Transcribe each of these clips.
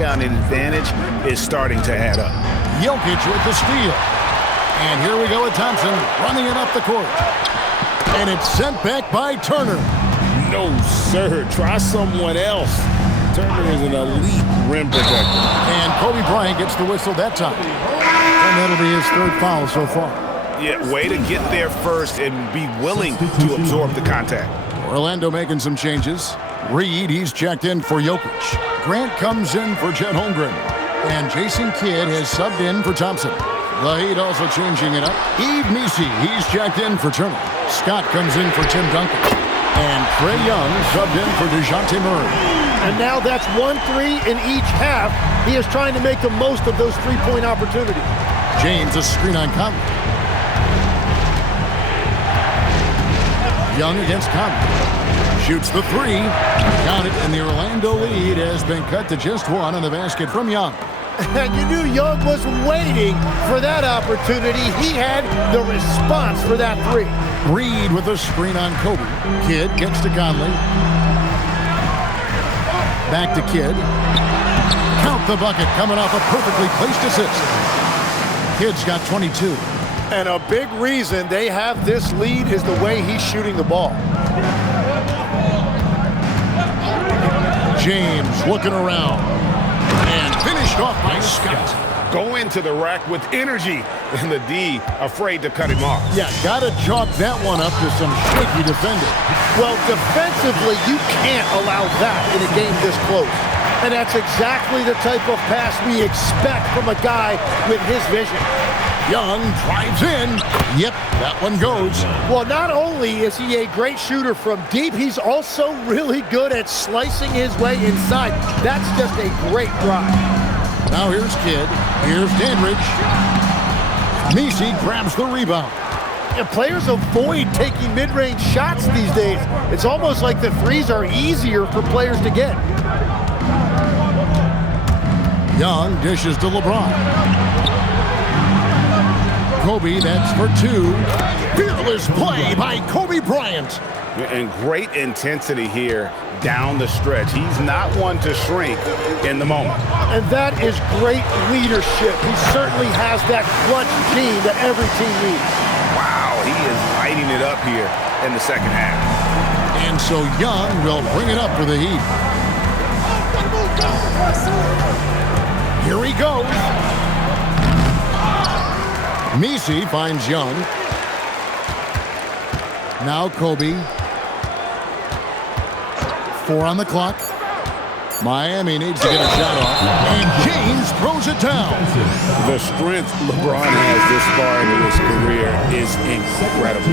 rebounding advantage is starting to add up. Jokic with the steal. And here we go with Thompson running it up the court. And it's sent back by Turner. No, sir. Try someone else. Turner is an elite rim protector. And Kobe Bryant gets the whistle that time. And that'll be his third foul so far. Yeah, way to get there first and be willing to absorb the contact. Orlando making some changes. Reed, he's checked in for Jokic. Grant comes in for Chet Holmgren. And Jason Kidd has subbed in for Thompson. The Heat also changing it up. Yves Missi, he's checked in for Turner. Scott comes in for Tim Duncan. And Trae Young subbed in for DeJounte Murray. And now that's 1-3 in each half. He is trying to make the most of those three-point opportunities. James, a screen on Conley. Young against Conley. Shoots the three. Got it, and the Orlando lead has been cut to just one on the basket from Young. And you knew Young was waiting for that opportunity. He had the response for that three. Reed with a screen on Kobe. Kidd gets to Conley. Back to Kidd. Count the bucket coming off a perfectly placed assist. Kidd's got 22. And a big reason they have this lead is the way he's shooting the ball. James looking around. And finished off by Scott. Go into the rack with energy. And the D afraid to cut him off. Yeah, gotta chalk that one up to some shaky defending. Well, defensively, you can't allow that in a game this close. And that's exactly the type of pass we expect from a guy with his vision. Young drives in. Yep, that one goes. Well, not only is he a great shooter from deep, he's also really good at slicing his way inside. That's just a great drive. Now here's Kidd. Here's Dandridge. Missi grabs the rebound. And players avoid taking mid-range shots these days. It's almost like the threes are easier for players to get. Young dishes to LeBron. Kobe, that's for two. Fearless play by Kobe Bryant. And great intensity here down the stretch. He's not one to shrink in the moment. And that is great leadership. He certainly has that clutch gene that every team needs. Wow, he is lighting it up here in the second half. And so Young will bring it up for the Heat. Here he goes. Missi finds Young. Now Kobe. 4 on the clock. Miami needs to get a shot off. And James throws it down. The strength LeBron has this far into his career is incredible.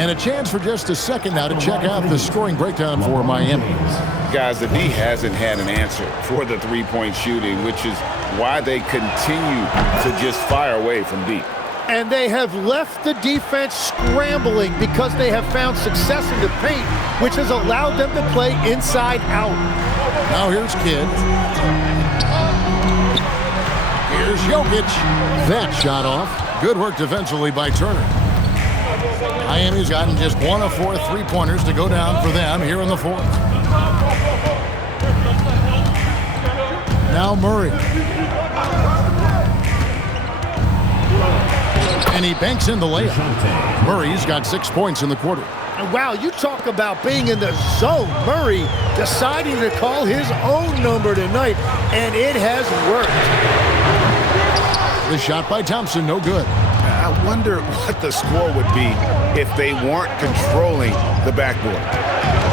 And a chance for just a second now to check out the scoring breakdown for Miami. Guys, the D hasn't had an answer for the three-point shooting, which is why they continue to just fire away from deep. And they have left the defense scrambling because they have found success in the paint, which has allowed them to play inside out. Now here's Kidd. Here's Jokic. That shot off. Good work defensively by Turner. Miami's gotten just 1 of 4 three-pointers to go down for them here in the fourth. Now Murray. And he banks in the layup. Murray's got 6 points in the quarter. And wow, you talk about being in the zone. Murray deciding to call his own number tonight, and it has worked. The shot by Thompson, no good. I wonder what the score would be if they weren't controlling the backboard.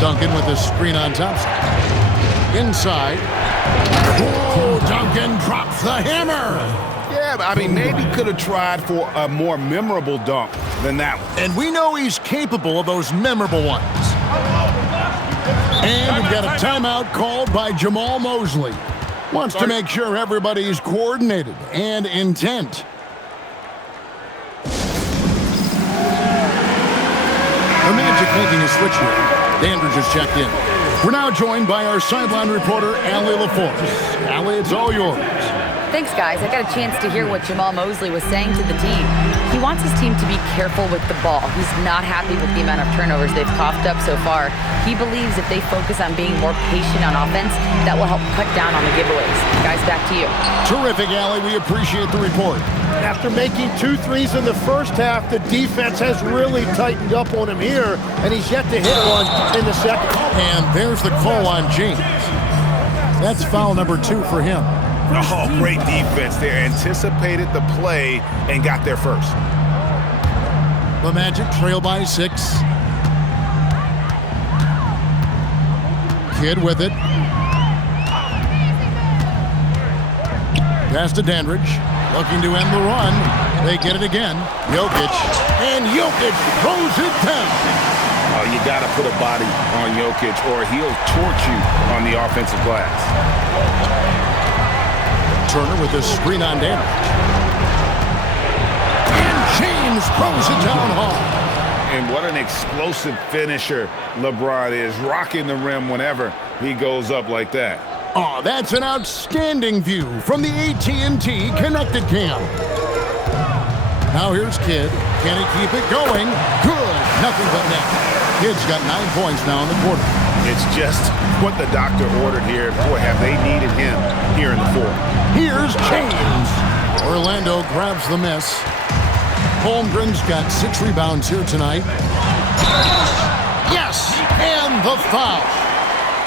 Duncan with a screen on Thompson. Inside. Oh, Duncan drops the hammer. Yeah, I mean, maybe could have tried for a more memorable dunk than that one. And we know he's capable of those memorable ones. And we've got a timeout called by Jamal Mosley. Wants to make sure everybody's coordinated and intent. The Magic making a switch here. Dandridge has checked in. We're now joined by our sideline reporter, Allie LaForce. Allie, it's all yours. Thanks, guys. I got a chance to hear what Jamal Mosley was saying to the team. He wants his team to be careful with the ball. He's not happy with the amount of turnovers they've coughed up so far. He believes if they focus on being more patient on offense, that will help cut down on the giveaways. Back to you. Terrific, Allie. We appreciate the report. After making 2 threes in the first half, the defense has really tightened up on him here, and he's yet to hit one in the second. And there's the call on James. That's foul number 2 for him. Oh, great defense there. Anticipated the play and got there first. The Magic trail by 6. Kidd with it. Pass to Dandridge. Looking to end the run. They get it again. Jokic. And Jokic throws it down. Oh, you got to put a body on Jokic or he'll torch you on the offensive glass. Turner with a screen on Dandridge. And James throws it down hard. And what an explosive finisher LeBron is, rocking the rim whenever he goes up like that. Oh, that's an outstanding view from the AT&T Connected Cam. Now here's Kidd. Can he keep it going? Good. Nothing but net. Kidd's got 9 points now in the quarter. It's just what the doctor ordered here. Boy, have they needed him here in the fourth. Here's James. Orlando grabs the miss. Holmgren's got 6 rebounds here tonight. Yes! And the foul.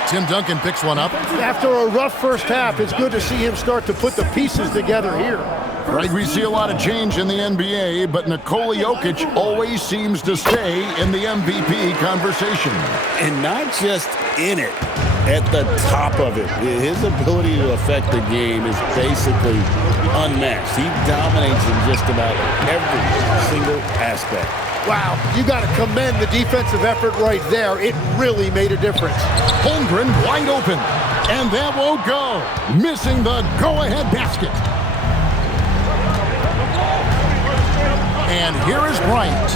Tim Duncan picks one up. After a rough first half, it's good to see him start to put the pieces together here. Right, we see a lot of change in the NBA, but Nikola Jokic always seems to stay in the MVP conversation. And not just in it, at the top of it. His ability to affect the game is basically unmatched. He dominates in just about every single aspect. Wow, you got to commend the defensive effort right there. It really made a difference. Holmgren wide open, and that won't go. Missing the go-ahead basket. And here is Bryant.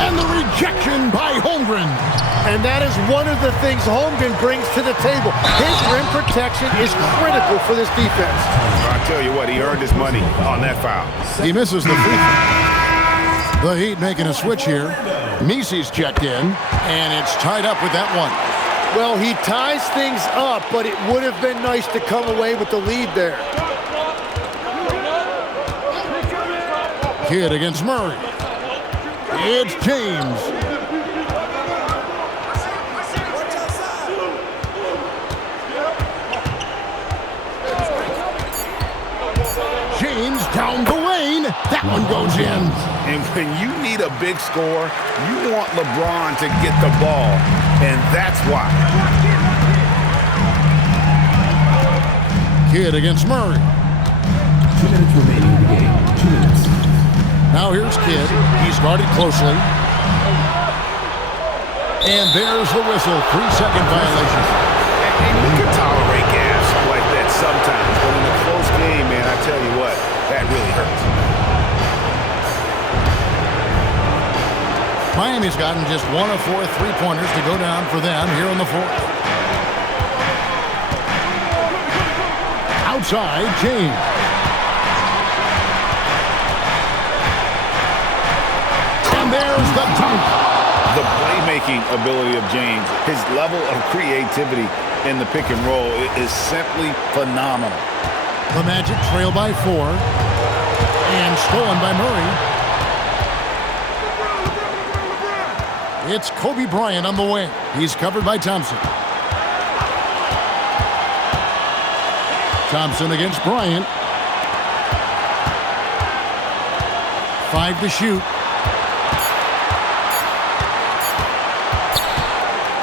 And the rejection by Holmgren. And that is one of the things Holmgren brings to the table. His rim protection is critical for this defense. I tell you what, he earned his money on that foul. He misses the free throw. The Heat making a switch here. Misi's checked in, and it's tied up with that one. Well, he ties things up, but it would have been nice to come away with the lead there. Kidd against Murray. It's James. James down the lane. That one goes in. And when you need a big score, you want LeBron to get the ball, and that's why. Kidd against Murray. 2 minutes remaining in the game. 2 minutes. Now here's Kidd. He's guarded closely. And there's the whistle. 3-second violation. And you can tolerate gas like that sometimes, but in a close game, man, I tell you what, that really hurts. Miami's gotten just 1 of 4 3-pointers to go down for them here in the fourth. Outside, James. And there's the dunk. The playmaking ability of James, his level of creativity in the pick and roll is simply phenomenal. The Magic trail by 4. And stolen by Murray. It's Kobe Bryant on the wing. He's covered by Thompson. Thompson against Bryant. 5 to shoot.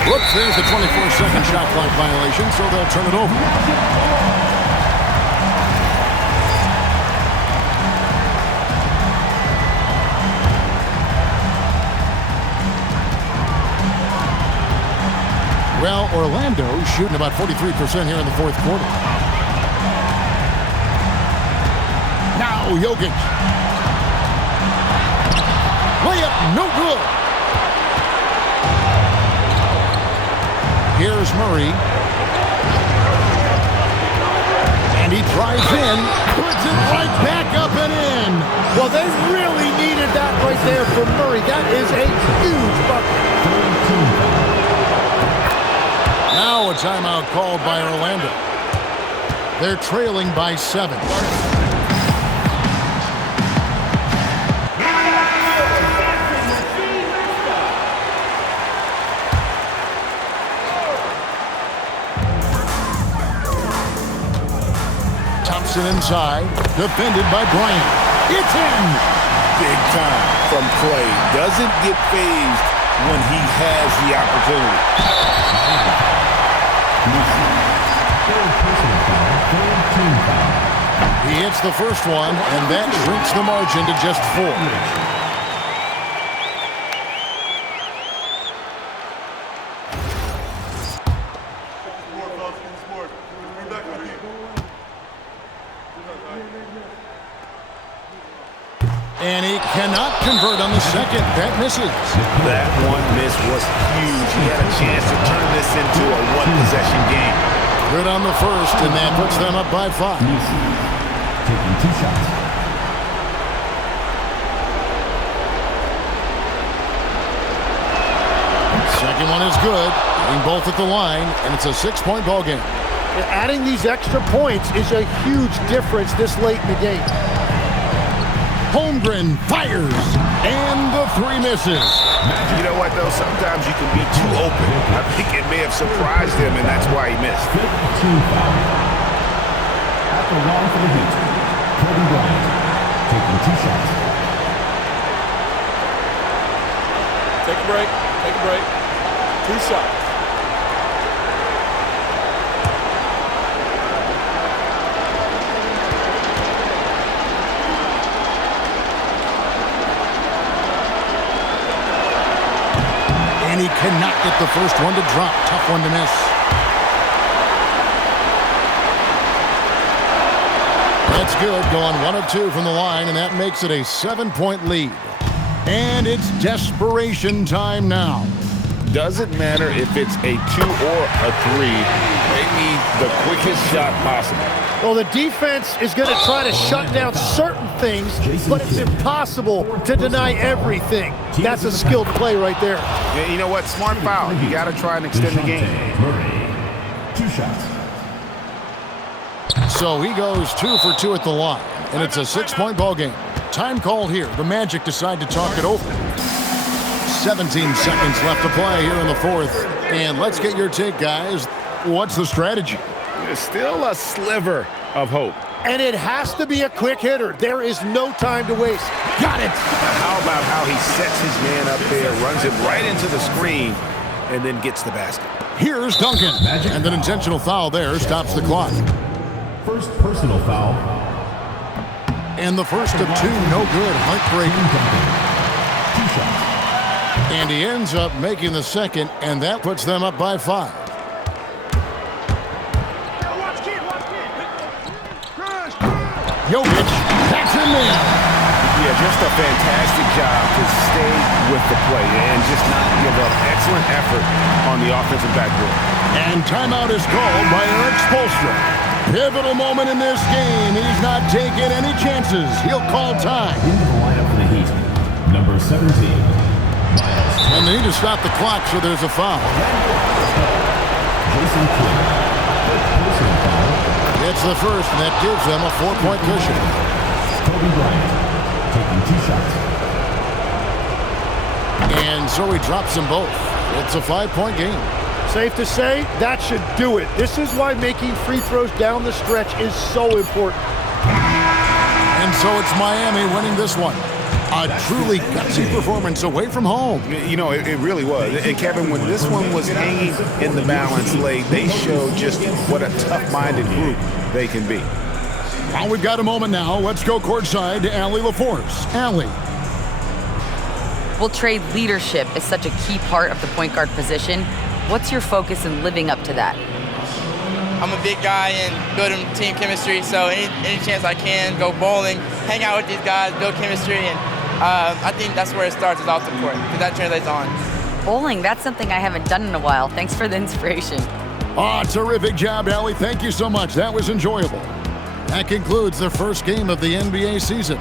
Whoops, there's the 24-second shot clock violation, so they'll turn it over. Well, Orlando's shooting about 43% here in the fourth quarter. Now Jokic. Layup, no good. Here's Murray. And he drives in, puts it right back up and in. Well, they really needed that right there from Murray. That is a huge bucket. Now a a timeout called by Orlando. They're trailing by 7. Thompson inside, defended by Bryant. It's in! Big time from Clay. Doesn't get phased when he has the opportunity. He hits the first one, and that shrinks the margin to just 4. And he cannot convert on the second. That misses. That one miss was huge. He had a chance to turn this into a one-possession game. Good on the first, and that puts them up by 5. Taking 2 shots. Second one is good. Getting both at the line, and it's a 6-point ball game. Adding these extra points is a huge difference this late in the game. Holmgren fires, and the 3 misses. You know what, though? Sometimes you can be too open. I think it may have surprised him, and that's why he missed. 15 foul. At the line for the Heat, Kobe Bryant taking 2 shots. Take a break. Take a break. 2 shots. And he cannot get the first one to drop. Tough one to miss. That's good. Going 1 of 2 from the line, and that makes it a 7-point lead. And it's desperation time now. Doesn't matter if it's a 2 or a 3. They need the quickest shot possible. Well, the defense is going to try to shut down certain things, but it's impossible to deny everything. That's a skilled play right there. Yeah, you know what? Smart foul. You got to try and extend the game. Murray, 2 shots. So he goes 2 for 2 at the line, and it's a 6-point ball game. Time called here. The Magic decide to talk it over. 17 seconds left to play here in the 4th. And let's get your take, guys. What's the strategy? There's still a sliver of hope. And it has to be a quick hitter. There is no time to waste. Got it! How about how he sets his man up there, runs him right into the screen, and then gets the basket? Here's Duncan. And an intentional foul there stops the clock. First personal foul. And the first of 2, no good. Heartbreaking. 2 shots. And he ends up making the second, and that puts them up by 5. Jokic, that's him in. Yeah, just a fantastic job to stay with the play and just not give up. Excellent effort on the offensive backboard. And timeout is called by Eric Spoelstra. Pivotal moment in this game. He's not taking any chances. He'll call time. Into the lineup for the Heat, number 17. And they need to stop the clock, so there's a foul. Jason Kidd. Personal foul. It's the first, and that gives them a 4-point cushion. Kobe Bryant taking 2 shots. And so he drops them both. It's a 5-point game. Safe to say, that should do it. This is why making free throws down the stretch is so important. And so it's Miami winning this one. A truly gutsy performance away from home. You know, it really was. And Kevin, when this one was hanging in the balance late, they showed just what a tough-minded group they can be. Well, we've got a moment now. Let's go courtside to Allie LaForce. Allie. Well, Trey, leadership is such a key part of the point guard position. What's your focus in living up to that? I'm a big guy and building team chemistry, so any chance I can, go bowling, hang out with these guys, build chemistry, and I think that's where it starts, is off the court, because that translates on. Bowling, that's something I haven't done in a while. Thanks for the inspiration. Terrific job, Allie. Thank you so much. That was enjoyable. That concludes the first game of the NBA season.